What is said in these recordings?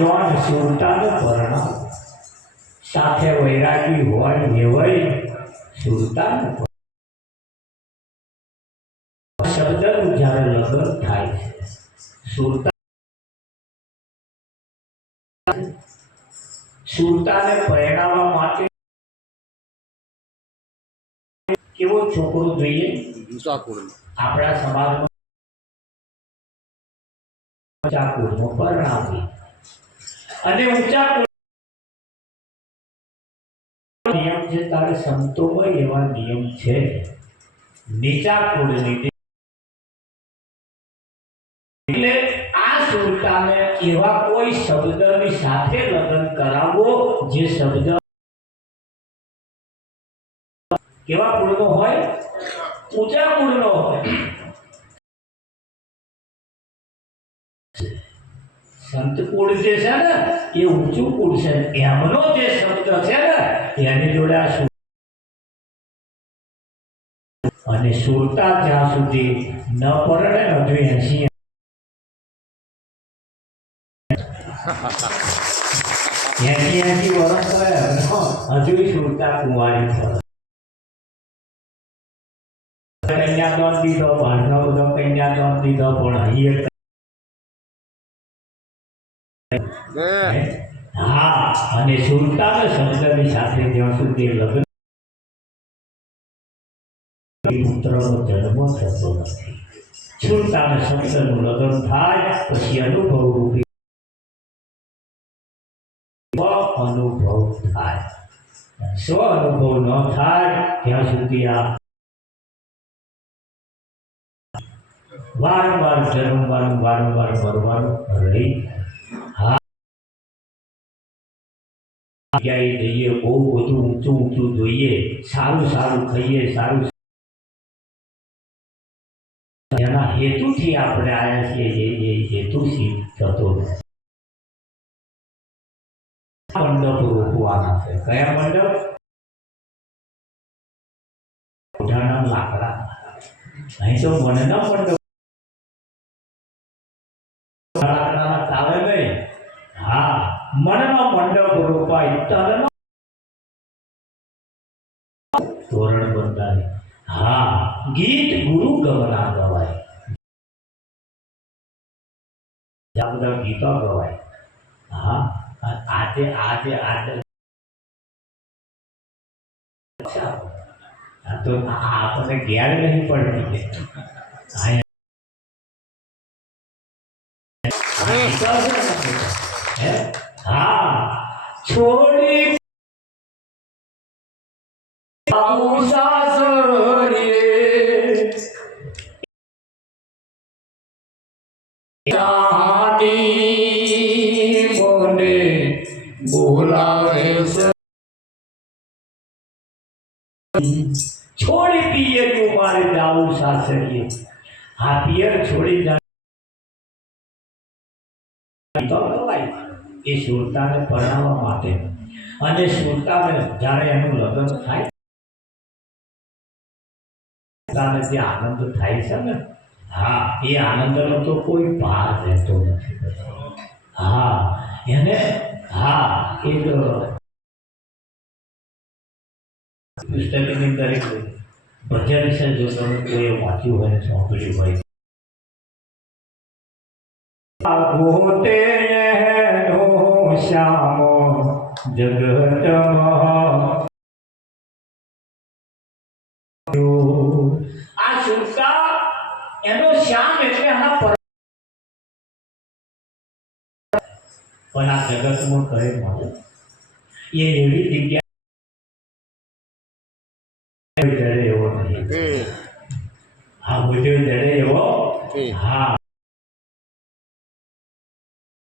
John સુરતાને પરણાવ સાથે વૈરાગી હોય એવય સુરતાને શબ્દનું જ્યારે લગ્ન થાય છે સુરતાને પરણાવવા માટે કેવો છોકરો જોઈએ? આપણા સમાજમાં ઊંચા કુળનો પરણાવી અને ઊંચા નિયમ છે તારે સંતોમાં એવા નિયમ છે નીચા કુળની એટલે આ સુરતાને એવા કોઈ શબ્દની સાથે લગ્ન કરાવવો જે શબ્દ કેવા કુળનો હોય? ઊંચા કુળનો હોય. સંત કુળ જે છે ને એ ઊંચું કુળ છે. એમનો જે શબ્દ છે ને એની જોડે આ અને સુરતા જ્યાં સુધી ન પરણે હજુ 80 વર્ષ હજુ સુરતા કુંવારી છે. કન્યાદાન દીધો, ભાણનો બધો કન્યાદાન દીધો, પણ અહીં હા અને સુરતાના શબ્દની સાથે જ્યાં સુધી લગ્ન પુત્રનો જન્મ થતો નથી. સુરતાના શબ્દનું લગ્ન થાય પછી અનુભવ રૂપી અનુભવ થાય. સ્વ અનુભવ ન થાય ત્યાં સુધી આ વારંવાર જન્મવાનું વારંવાર મરવાનું રહી. જગ્યાએ જઈએ, બહુ બધું ઊંચું ઊંચું જોઈએ, સારું સારું ખાઈએ, સારું જેના હેતુથી આપણે આવ્યા છીએ એ હેતુથી થતો નથી. મંડપ રોકવાના છે. કયા મંડપ? મોઢાના લાકડા. અહીં તો મનના મંડપ લાકડાના ચાલે નહીં. હા, મનનો મંડપ રોપાય, તનનો તોરણ બંધાય. હા, ગીત ગુરુ ગમના ગવાય, બધા ગીતો ગવાય. હા, આજે આજે આજે તો આપણને ઘેર નહીં પડતી. હા, છોડી બોલાવે છે છોડી પિયર નું મારે જાવું સાસરીએ. હા, પિયર છોડી જાય એ સુરતાને પરણાવવા માટે. અને સુરતાને જ્યારે એનું લગ્ન થાય જે આનંદ થાય છે ને, હા, એ આનંદનો તો કોઈ પાર રહેતો નથી. હા, એને હા એક પુસ્તકની અંદર એક ભજન છે, જો તમે કોઈ વાંચ્યું હોય, સાંભળ્યું હોય. ગોતે નો શ્યામો જગતમાં આ સુરતા એનો શ્યામ એટલે આના પણ આ જગતમાં કહે મળે એ એવી જગ્યા જડે એવો નહીં. હા, મુજબ જડે એવો હા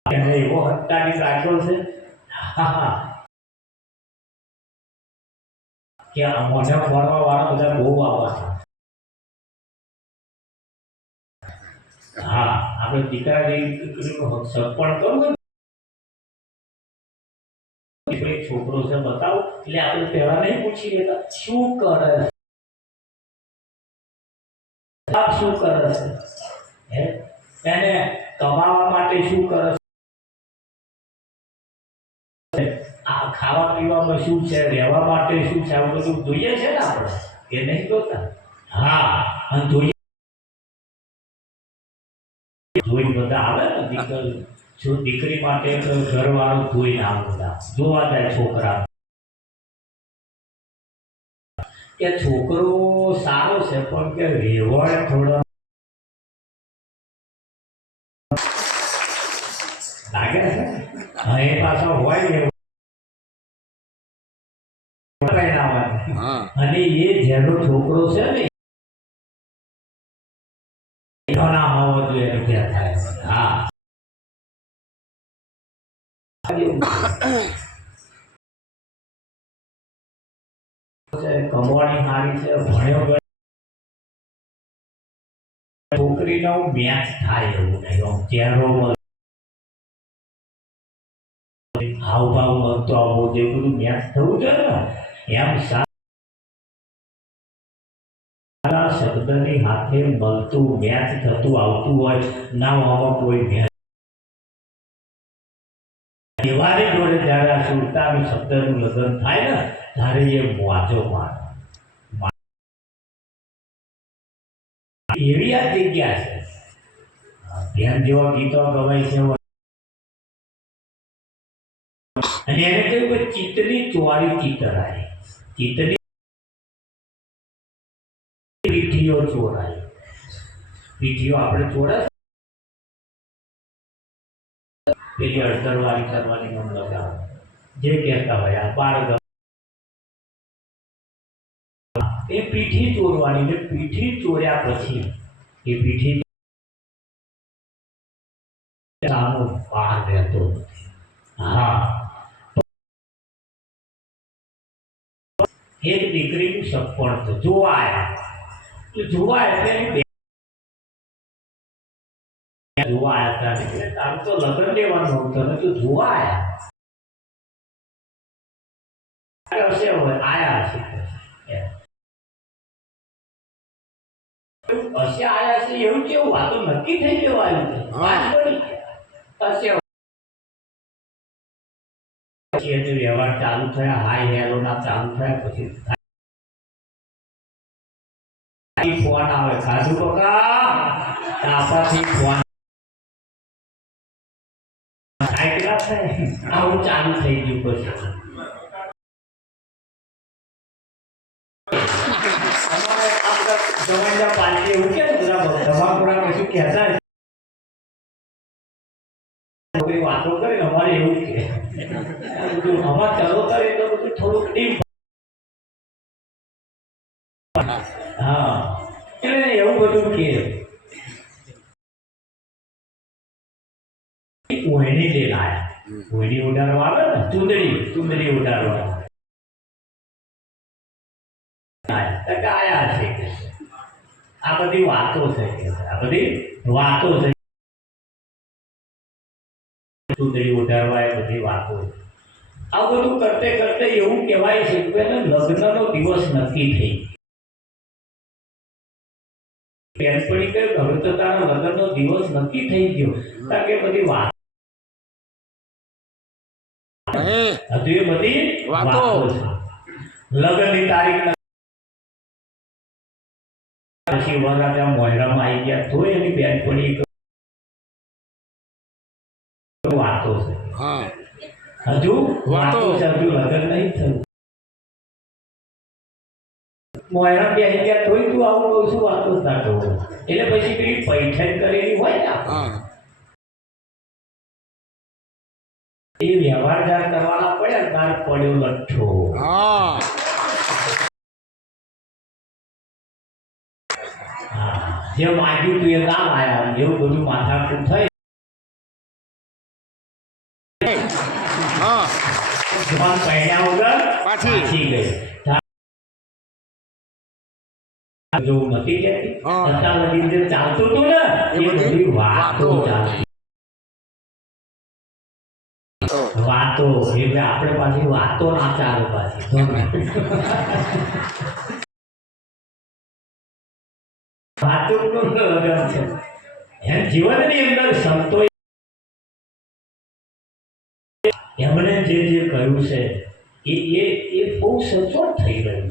એને એવો હત્તાની રાખ્યો છે હા કે મને ફરવા વાળા બધા બહુ આવવા હા આપણે દીકરા દીકરીનો સગપણ કરવું એક છોકરો છે બતાવો એટલે આપણે પહેલા નહીં પૂછી લેતા શું કરે છે શું કરે છે એને કમાવા માટે શું કરે છે આ ખાવા પીવામાં શું છે રહેવા માટે શું છે આ બધું જોઈએ છે ને આપણે એ નહીં જોતા હા અને જોઈએ જોઈ બધા આવે ને દીકરી જો દીકરી માટે ઘરવાળું ધોઈને આવ બધા જોવા જાય છોકરા કે છોકરો સારો છે પણ કે રેવડ થોડો લાગે છે હા એ પાછો હોય અને એ જેનો છોકરો છે ને એનો નામ હોવો જોઈએ ત્યાં થાય હા કમાણી સારી છે ભણ્યો છોકરીનો મેચ થાય એવું નહીં ચહેરો હાવભાવ મળતો આવો જે બધું મેચ થવું જોઈએ ને એમ સારા શબ્દની હાથે મળતું મેચ થતું આવતું હોય ના આમાં કોઈ મેચ એવાની જોડે જ્યારે આ સુરતાનું શબ્દનું લગ્ન થાય ને ત્યારે એ વાંચો મારે એવી આ જગ્યા છે ધ્યાન જેવા ગીતો ગવાય છે અને એને કહ્યું કે ચિત્તની ચોરી ચિતરાય ચિત્તની પીઠીઓ ચોરાય પીઠીઓ આપણે ચોરાય પેલી અડધરવાળી કરવાની મન લગાવે જે કહેતા હોય આ બાળ એ પીઠી ચોરવાની એટલે પીઠી ચોર્યા પછી એ પીઠી આનો પાર રહેતો નથી હા એક દીકરીનું સપણ તો જોવા તો જોવા એટલે જોવા આવ્યા હતા એટલે તારું તો લગ્ન લેવાનું તમે તો જોવા આવ્યા હશે હવે આયા હશે હશે આયા છે એવું કેવું આ તો નક્કી થઈ જવાનું છે પછી વ્યવહાર ચાલુ થયા હાય હેલો ના ચાલુ થયા પછી ફોન આવે સાધુ બકા તાપાથી ફોન આવું ચાલુ થઈ ગયું પછી પાલટી એવું કે ધમાપુરા કશું કહેતા વાતો કરે અમારે એવું કે બધું હવા ચાલો કરે તો બધું થોડુંક ડીપ હા એટલે એવું બધું કે કોઈની લઈને આવ્યા કોઈની ઉડાડવા આવે ને ચુંદડી ઉડાડવા આયા છે આ બધી વાતો છે આ બધી વાતો છે ચુંદડી ઉડાડવા એ બધી વાતો આ બધું કરતે કરતે એવું કહેવાય છે કે લગ્નનો દિવસ નક્કી થઈ બેનપણી કહ્યું હવે તો તારા લગ્નનો દિવસ નક્કી થઈ ગયો કારણ કે બધી વાત હજુ એ બધી વાતો છે લગ્નની તારીખ પછી વરાજા મોયરામાં આવી ગયા તો એની બેનપણી વાતો છે હજુ વાતો છે હજુ લગ્ન નહીં થયું મોયરા બેસી ગયા તોય તું આવું કહું છું વાતો જ ના કહું એટલે પછી પેલી પૈઠણ કરેલી હોય ને એ વ્યવહાર જાર કરવાના પડે તાર પડ્યો લઠ્ઠો જે માગ્યું તું એ ના લાયા એવું બધું માથાકૂટ થઈ હા જવાન પહેર્યા વગર પાછી ગઈ જોવું નથી કહેતી હા. અત્યાર લગી જે ચાલતું હતું ને એ એ બધી બધી વાતો વાતો. ચાલતી વાતો એટલે આપણે પાછી વાતો ના ચાલે પાછી વાતો નો લગન છે એમ જીવનની અંદર સંતો એમણે જે કહ્યું છે એ બહુ સચોટ થઈ રહ્યું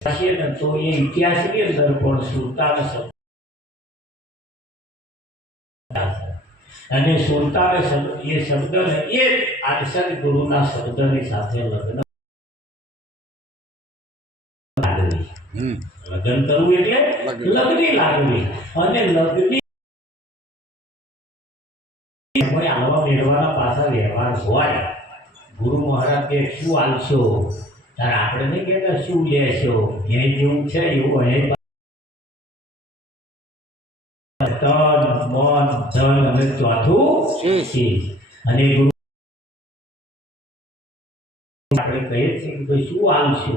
છે ને તો એ ઇતિહાસની અંદર પણ સુલતાન શબ્દ અને સુલતાન એ શબ્દને એ આદર્શ ગુરુના શબ્દની સાથે લગ્ન લાગવી લગ્ન કરવું એટલે લગ્ની લાગવી અને લગ્ની કોઈ આવા મેળવાના પાછા વ્યવહાર હોય ગુરુ મહારાજ કે શું આલશો ત્યારે આપણે નહીં કહેતા શું લેશો એ જેવું છે એવું અહીં તન મન ધન અને ચોથું શીશ અને ગુરુ આપણે કહીએ છીએ કે ભાઈ શું આલશો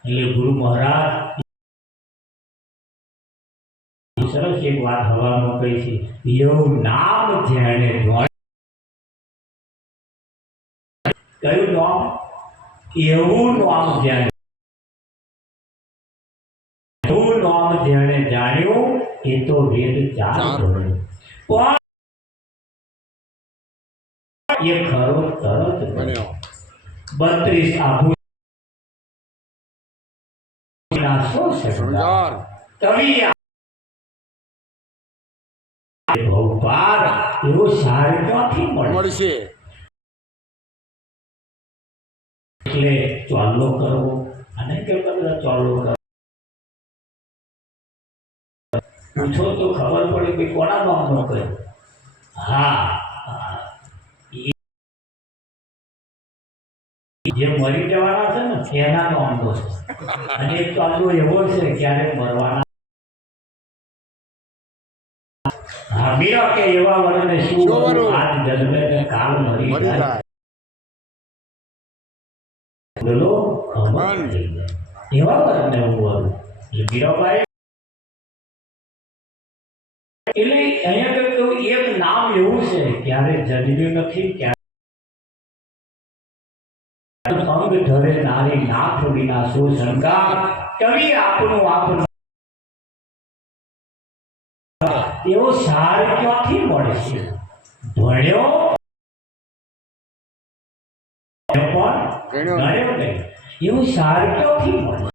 એટલે ગુરુ મહારાજ સરસ એક વાત હવામાં કહી છે એવું નામ જેણે કયું નામ એવું નામ જેણે એવું નામ જેણે જાણ્યું એ તો વેદ ચાર પણ એ ખરો તરત બન્યો 32 આભુ કવિ ભવપાર એવો સાર ક્યાંથી મળશે એટલે ચોલ્લો કરવો અને કે બધા ચોલ્લો કરો પૂછો તો ખબર પડે કે કોના નામનો કર્યો હા જે મરી જવાના છે ને એના નામનો છે અને એક ચોલ્લો એવો છે ક્યારે મરવાના હા મીરા કે એવા વરને શું આજ જન્મે ને કાલ મરી જાય બોલો અમર થઈ જાય એવા વરને હું વરું એટલે મીરાબાઈ એટલે અહીંયા કહ્યું એક નામ એવું છે ક્યારે જન્મ્યું નથી ક્યારે અંગ ધરે નારી નાથ વિના સો શંકા કવિ આપણું એવો સાર ક્યાંથી મળશે ભણ્યો પણ ગણ્યો નહીં એવું સાર ક્યાંથી મળશે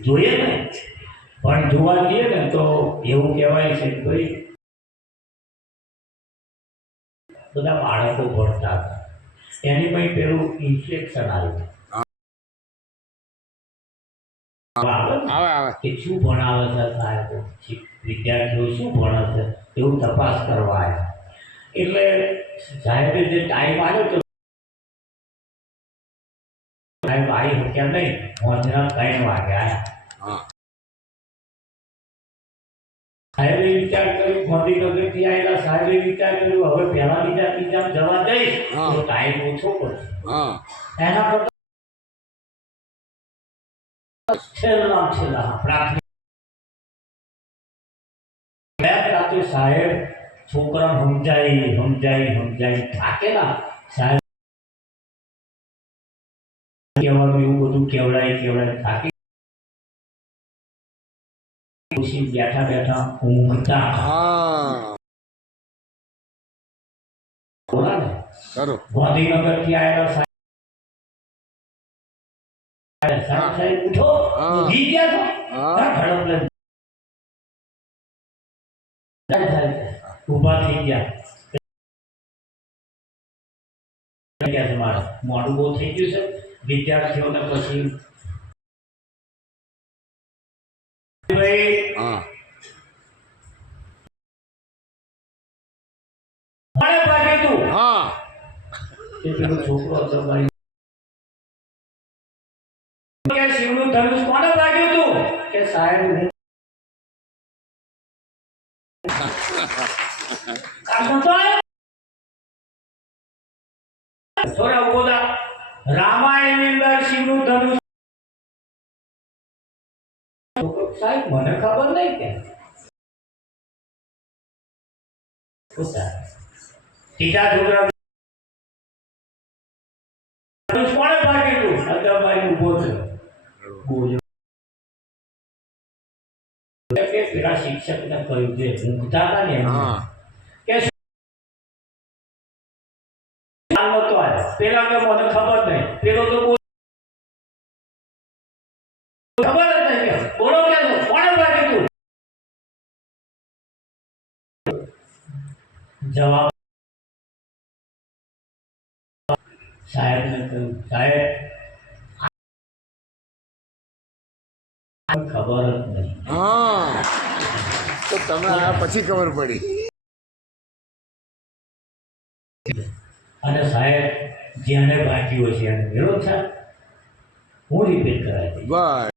જોઈએ ને પણ જોવા જઈએ ને તો એવું કહેવાય છે કે ભાઈ બધા બાળકો ભણતા હતા એની પછી પેલું ઇન્ફેક્શન આવ્યું કે શું ભણાવે છે સાહેબો વિદ્યાર્થીઓ શું ભણે છે એવું તપાસ કરવા આવ્યા એટલે સાહેબે જે ટાઈમ આવ્યો તો સાહેબ આવી શક્યા નહીં મોજના 3 વાગે આવ્યા સાહેબે વિચાર કર્યો ગાંધીનગરથી આવેલા સાહેબે વિચાર કર્યો હવે પહેલા બીજા ત્રીજા જવા જઈશ તો ટાઈમ ઓછો પડશે એના કરતા છેલ્લા પ્રાથમિક સાહેબ છોકરા સમજાઈ થાકેલા સાહેબ કહેવાનું એવું બધું કેવડાય થાકી ખુશી બેઠા ઊંઘતા બોલા ને ગાંધીનગર થી આવેલા સાહેબ ઉઠો ઊંઘી ગયા તો ઉભા થઈ ગયા મારે મોડું બહુ થઈ ગયું છે વિદ્યાર્થીઓને પછી છોકરો હતો શિવનું ધર્મ સાહેબ હું થોડા ઉભો થા. રામાયણની અંદર શિવનું ધનુષ સાહેબ મને ખબર નહીં કે સીધા છોકરા ધનુષ કોણે ભાગેલું? અજયભાઈ ઉભો થયો. બોલ્યો કે પેલા શિક્ષકને કહ્યું છે ઊંઘતા હતા ને હા કે નતો આવ્યો. પેલા કે મને ખબર નહીં. પેલો તો ખબર જ નહીં કે બોલો કે કોણે ભાગેલું? જવાબ સાહેબને કહ્યું સાહેબ ખબર જ નહીં. હા તો તમે આ પછી ખબર પડી. અને સાહેબ જેને બાકી હોય છે એને વિરોધ છે હું રિપીટ કરાવી દઈશ. બસ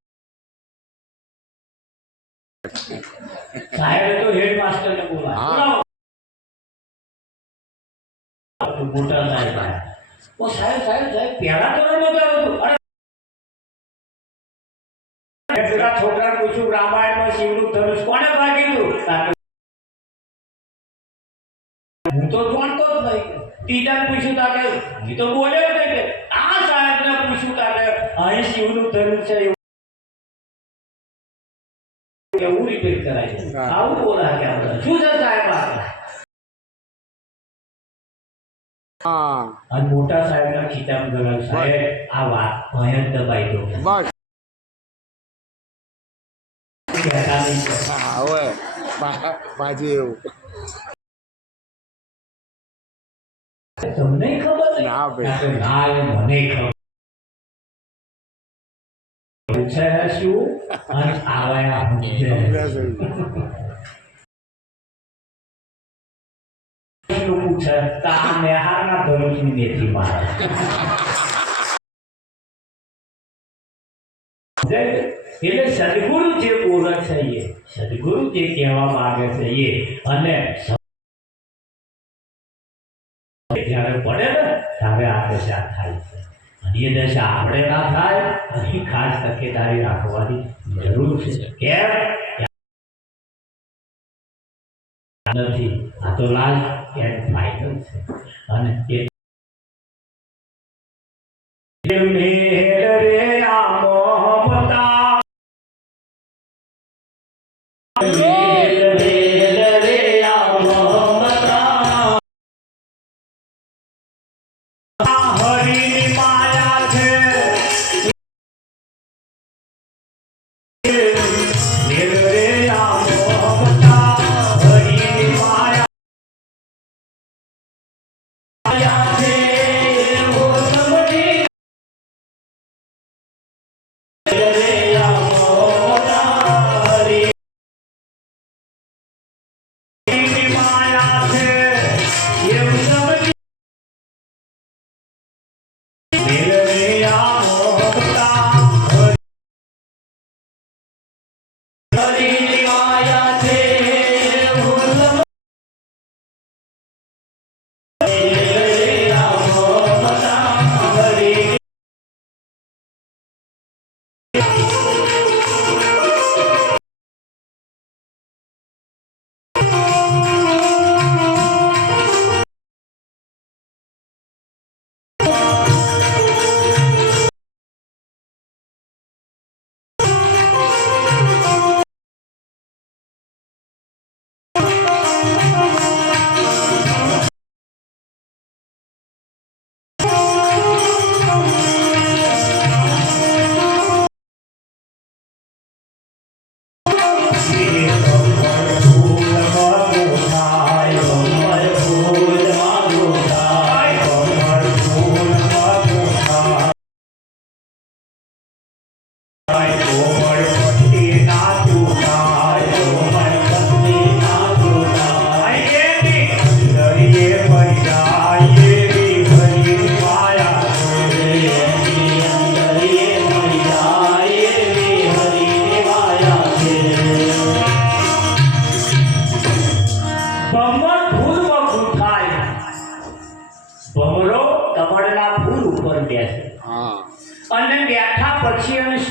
સાહેબે તો હેડમાસ્ટરને બોલાવ્યો. મોટા સાહેબ આવ્યા. ઓ સાહેબ સાહેબ સાહેબ પહેલા તો નહોતું હતું. અરે પેલા છોકરાને પૂછ્યું રામાયણમાં શિવનું ધનુષ કોણે ભાગેલું? હું તો જાણતો જ નહીં. ટીચર પૂછ્યું તાકે હું તો બોલ્યો જ નહીં કે આ સાહેબને પૂછ્યું તાકે અહીં શિવનું ધનુષ છે એવું રિપીટ કરાય છે. આવું બોલા કે આપણે શું છે સાહેબ આપણે? હા અને મોટા સાહેબના ખીચામાં ગણાવ્યું સાહેબ આ વાત ભયંક દબાઈ દો. બસ કહેતા નહીં. હા હવે પાછી એવું તમને ખબર નહીં? ના ભાઈ. ના તો ના એ મને ખબર છે શું અને આવા પૂછે તા નેહારના ધનુષની મેથી મારે. એટલે સદગુરુ જે બોલે છે એ સદગુરુ જે કહેવા માંગે છે એ અને જ્યારે પડે ને ત્યારે આ દશા થાય છે. અને એ દશા આપણે ના થાય અહીં ખાસ તકેદારી રાખવાની જરૂર છે. કેમ નથી આ તો લાલ એન્ડ ફાઇનલ છે. અને રે આ મોહમ્મતા હરિની માયા છે. રે આ મોહમ્મતા હરિની માયા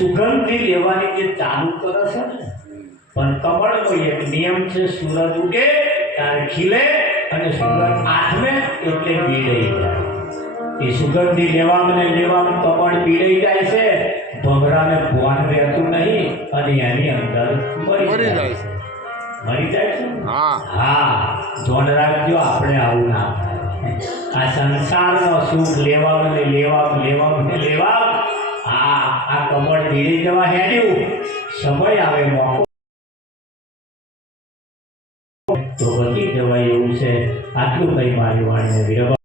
સુગંધી લેવાની જે ચાલુ કરે છે ને, પણ કમળનો એક નિયમ છે, સૂરજ ઉગે ત્યારે ખીલે અને સૂરજ આઠમે એટલે પીડાઈ જાય. એ સુગંધી લેવામાં ને લેવામાં કમળ પીડાઈ જાય છે, ભમરાને ભોન રહેતું નહીં અને એની અંદર મરી મરી જાય જાય છે. છે. મરી જાય છે ને? હા હા, ધોન રાખજો, આપણે આવું ના થાય. આ સંસારનો સુખ લેવામાં ને લેવામાં લેવામાં ને લેવા આ કમળ પીડી જવા હેડ્યું. સમય આવે મોકો તો બચી જવાય એવું છે. આટલું કઈ મારી વાણીને વિરમ